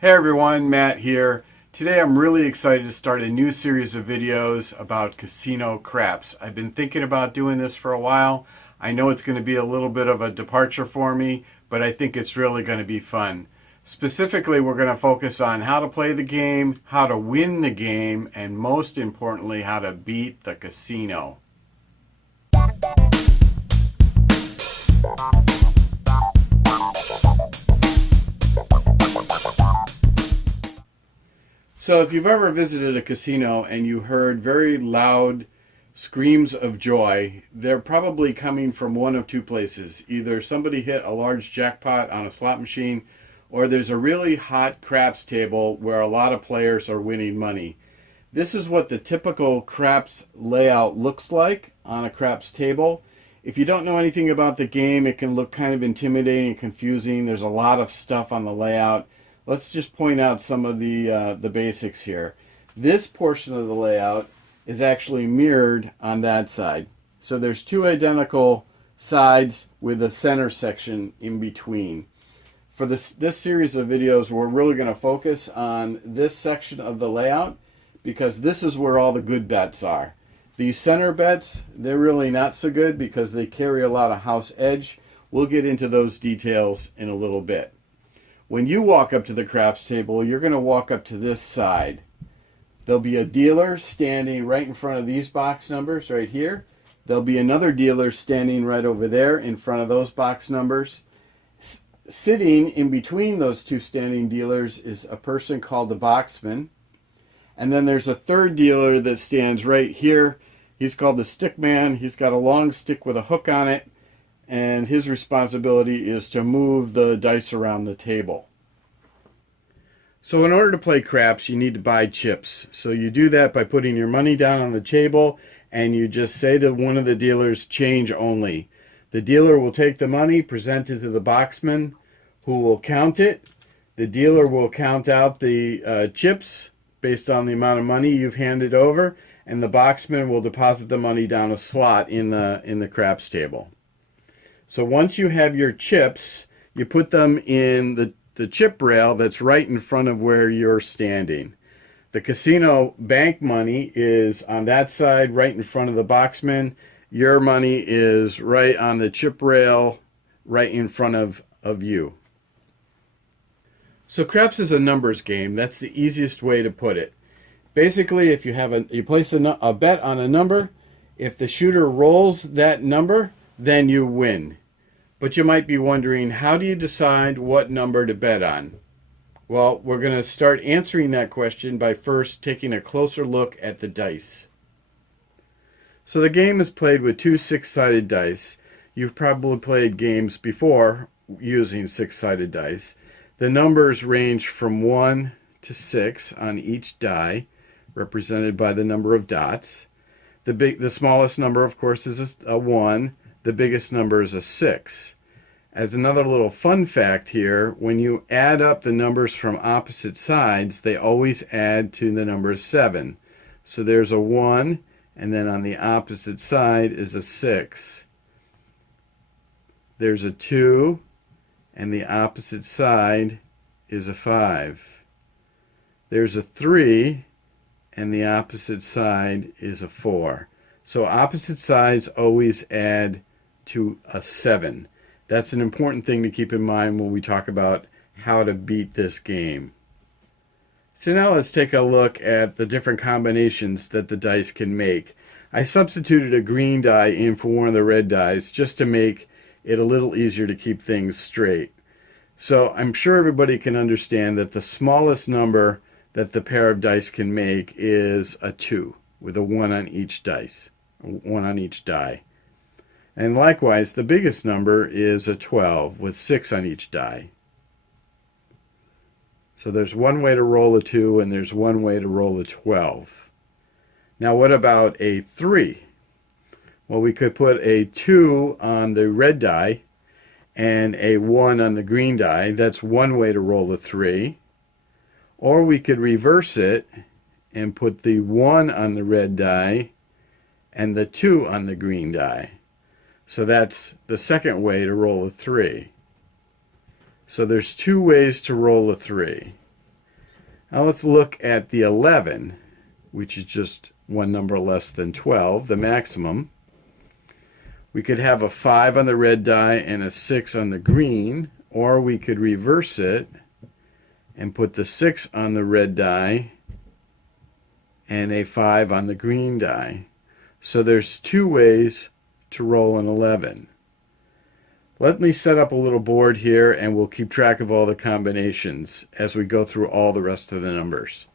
Hey everyone, Matt here. Today I'm really excited to start a new series of videos about casino craps. I've been thinking about doing this for a while. I know it's going to be a little bit of a departure for me, but I think it's really going to be fun. Specifically, we're going to focus on how to play the game, how to win the game, and most importantly, how to beat the casino. So if you've ever visited a casino and you heard very loud screams of joy, they're probably coming from one of two places. Either somebody hit a large jackpot on a slot machine, or there's a really hot craps table where a lot of players are winning money. This is what the typical craps layout looks like on a craps table. If you don't know anything about the game, it can look kind of intimidating and confusing. There's a lot of stuff on the layout. Let's just point out some of the basics here. This portion of the layout is actually mirrored on that side. So there's two identical sides with a center section in between. For this series of videos, we're really going to focus on this section of the layout because this is where all the good bets are. These center bets, they're really not so good because they carry a lot of house edge. We'll get into those details in a little bit. When you walk up to the craps table, you're going to walk up to this side. There'll be a dealer standing right in front of these box numbers right here. There'll be another dealer standing right over there in front of those box numbers. Sitting in between those two standing dealers is a person called the boxman. And then there's a third dealer that stands right here. He's called the stick man. He's got a long stick with a hook on it. And his responsibility is to move the dice around the table. So in order to play craps, you need to buy chips. So you do that by putting your money down on the table and you just say to one of the dealers, change only. The dealer will take the money, present it to the boxman, who will count it. The dealer will count out the chips based on the amount of money you've handed over, and the boxman will deposit the money down a slot in the craps table. So once you have your chips, you put them in the chip rail that's right in front of where you're standing. The casino bank money is on that side right in front of the boxman. Your money is right on the chip rail right in front of you. So craps is a numbers game. That's the easiest way to put it. Basically, if you place a bet on a number, if the shooter rolls that number, then you win. But you might be wondering, how do you decide what number to bet on? Well, we're going to start answering that question by first taking a closer look at the dice. So the game is played with two six-sided dice. You've probably played games before using six-sided dice. The numbers range from 1 to 6 on each die, represented by the number of dots. The smallest number, of course, is a 1. The biggest number is a 6. As another little fun fact here, when you add up the numbers from opposite sides, they always add to the number 7. So there's a 1, and then on the opposite side is a 6. There's a 2, and the opposite side is a 5. There's a 3, and the opposite side is a 4. So opposite sides always add to a 7. That's an important thing to keep in mind when we talk about how to beat this game. So now let's take a look at the different combinations that the dice can make. I substituted a green die in for one of the red dice just to make it a little easier to keep things straight. So I'm sure everybody can understand that the smallest number that the pair of dice can make is a 2 with a 1 on each dice, 1 on each die. And likewise, the biggest number is a 12 with 6 on each die. So there's one way to roll a 2 and there's one way to roll a 12. Now what about a 3? Well, we could put a 2 on the red die and a 1 on the green die. That's one way to roll a 3. Or we could reverse it and put the 1 on the red die and the 2 on the green die. So that's the second way to roll a 3. So there's two ways to roll a 3. Now let's look at the 11, which is just one number less than 12, the maximum. We could have a 5 on the red die and a 6 on the green, or we could reverse it and put the 6 on the red die and a 5 on the green die. So there's two ways to roll an 11. Let me set up a little board here and we'll keep track of all the combinations as we go through all the rest of the numbers.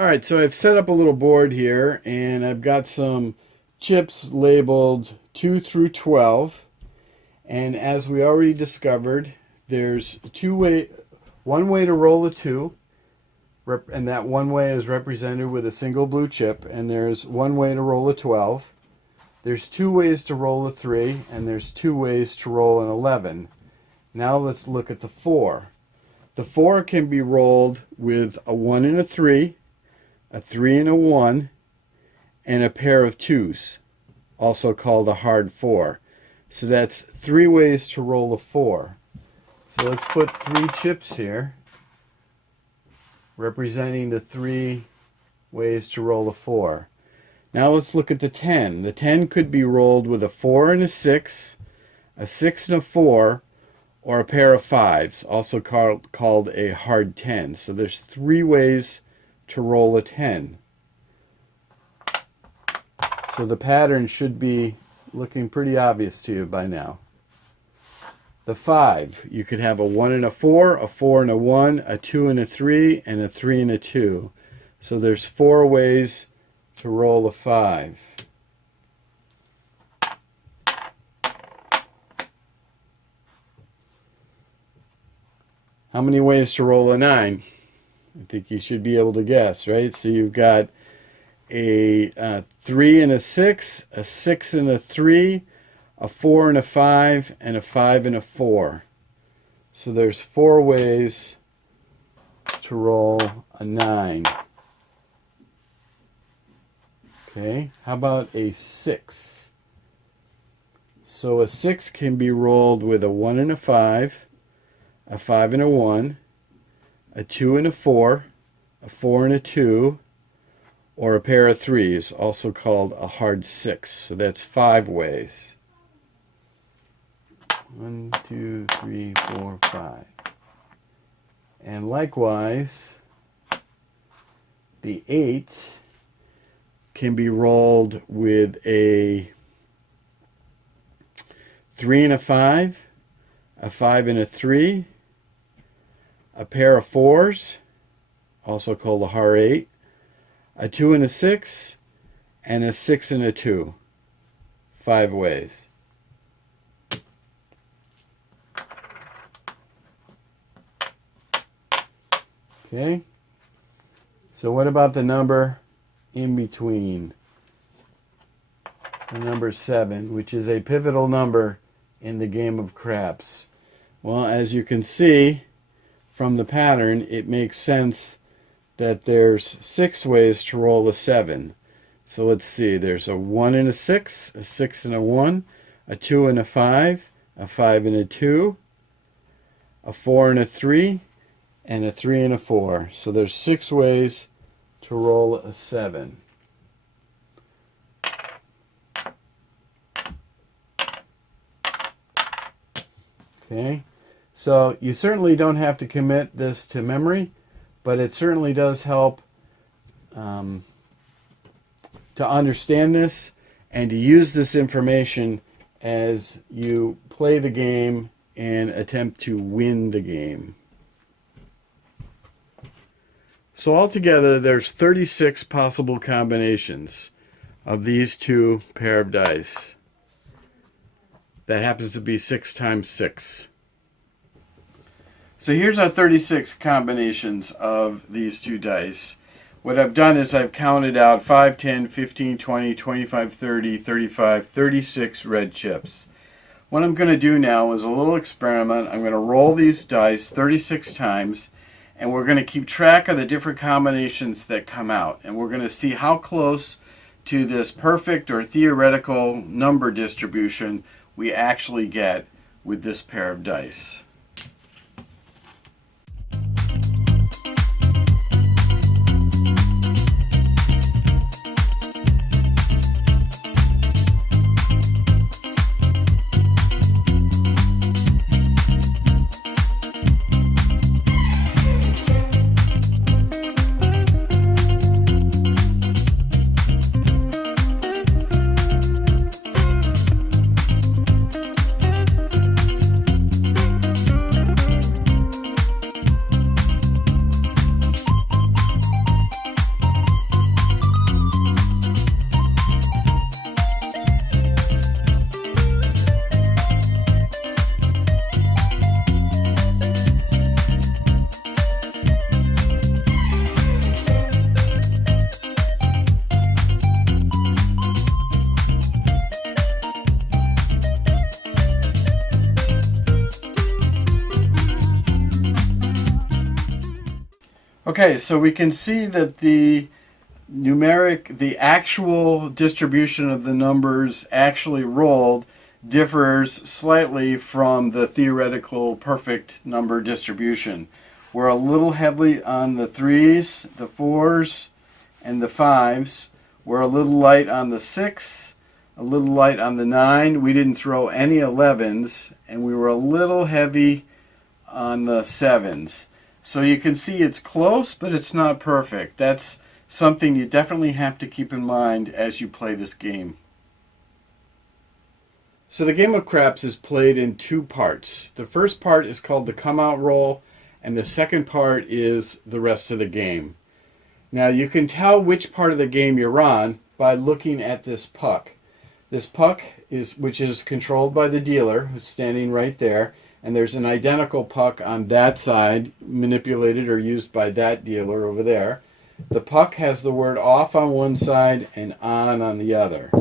Alright, so I've set up a little board here and I've got some chips labeled 2 through 12, and as we already discovered, there's one way to roll a 2, and that one way is represented with a single blue chip, and there's one way to roll a 12. There's two ways to roll a 3, and there's two ways to roll an 11. Now let's look at the 4. The 4 can be rolled with a 1 and a 3 and a 1, and a pair of 2s, also called a hard 4. So that's 3 ways to roll a 4. So let's put 3 chips here, representing the 3 ways to roll a 4. Now let's look at the 10. The 10 could be rolled with a 4 and a 6 and a 4, or a pair of 5s, also called a hard 10. So there's 3 ways to roll a 10. So the pattern should be looking pretty obvious to you by now. The 5, you could have a 1 and a 4 and a 1, a 2 and a 3, and a 3 and a 2. So there's 4 ways to roll a 5. How many ways to roll a 9? I think you should be able to guess, right? So you've got a 3 and a 6 and a 3, a 4 and a 5, and a 5 and a 4. So there's 4 ways to roll a 9. Okay, how about a 6? So a 6 can be rolled with a 1 and a 5 and a 1, a 2 and a 4 and a 2, or a pair of 3s, also called a hard 6. So that's 5 ways. 1, 2, 3, 4, 5. And likewise, the 8 can be rolled with a 3 and a 5 and a 3, a pair of 4s, also called a hard 8, a 2 and a 6, and a 6 and a 2. 5 ways. Okay, so what about the number in between? The number 7, which is a pivotal number in the game of craps. Well, as you can see from the pattern, it makes sense that there's 6 ways to roll a 7. So let's see, there's a 1 and a 6 and a 1, a 2 and a 5 and a 2, a 4 and a 3, and a 3 and a 4. So there's 6 ways to roll a 7. Okay, so you certainly don't have to commit this to memory, but it certainly does help to understand this and to use this information as you play the game and attempt to win the game. So altogether, there's 36 possible combinations of these two pair of dice. That happens to be 6 times 6. So here's our 36 combinations of these two dice. What I've done is I've counted out 5, 10, 15, 20, 25, 30, 35, 36 red chips. What I'm going to do now is a little experiment. I'm going to roll these dice 36 times, and we're going to keep track of the different combinations that come out. And we're going to see how close to this perfect or theoretical number distribution we actually get with this pair of dice. Okay, so we can see that the actual distribution of the numbers actually rolled differs slightly from the theoretical perfect number distribution. We're a little heavy on the 3s, the 4s, and the 5s. We're a little light on the 6, a little light on the 9. We didn't throw any 11s, and we were a little heavy on the 7s. So you can see it's close, but it's not perfect. That's something you definitely have to keep in mind as you play this game. So the game of craps is played in two parts. The first part is called the come out roll, and the second part is the rest of the game. Now you can tell which part of the game you're on by looking at this puck. This puck which is controlled by the dealer, who's standing right there, and there's an identical puck on that side, manipulated or used by that dealer over there. The puck has the word off on one side and on the other.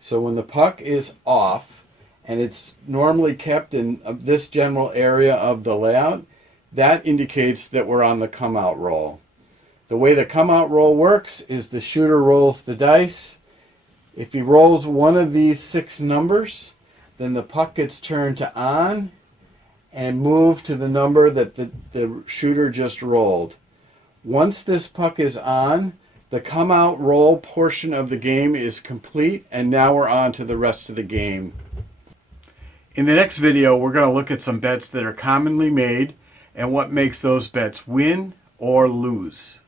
So when the puck is off, and it's normally kept in this general area of the layout, that indicates that we're on the come out roll. The way the come out roll works is the shooter rolls the dice. If he rolls one of these 6 numbers, then the puck gets turned to on and moved to the number that the shooter just rolled. Once this puck is on, the come out roll portion of the game is complete, and now we're on to the rest of the game. In the next video, we're going to look at some bets that are commonly made and what makes those bets win or lose.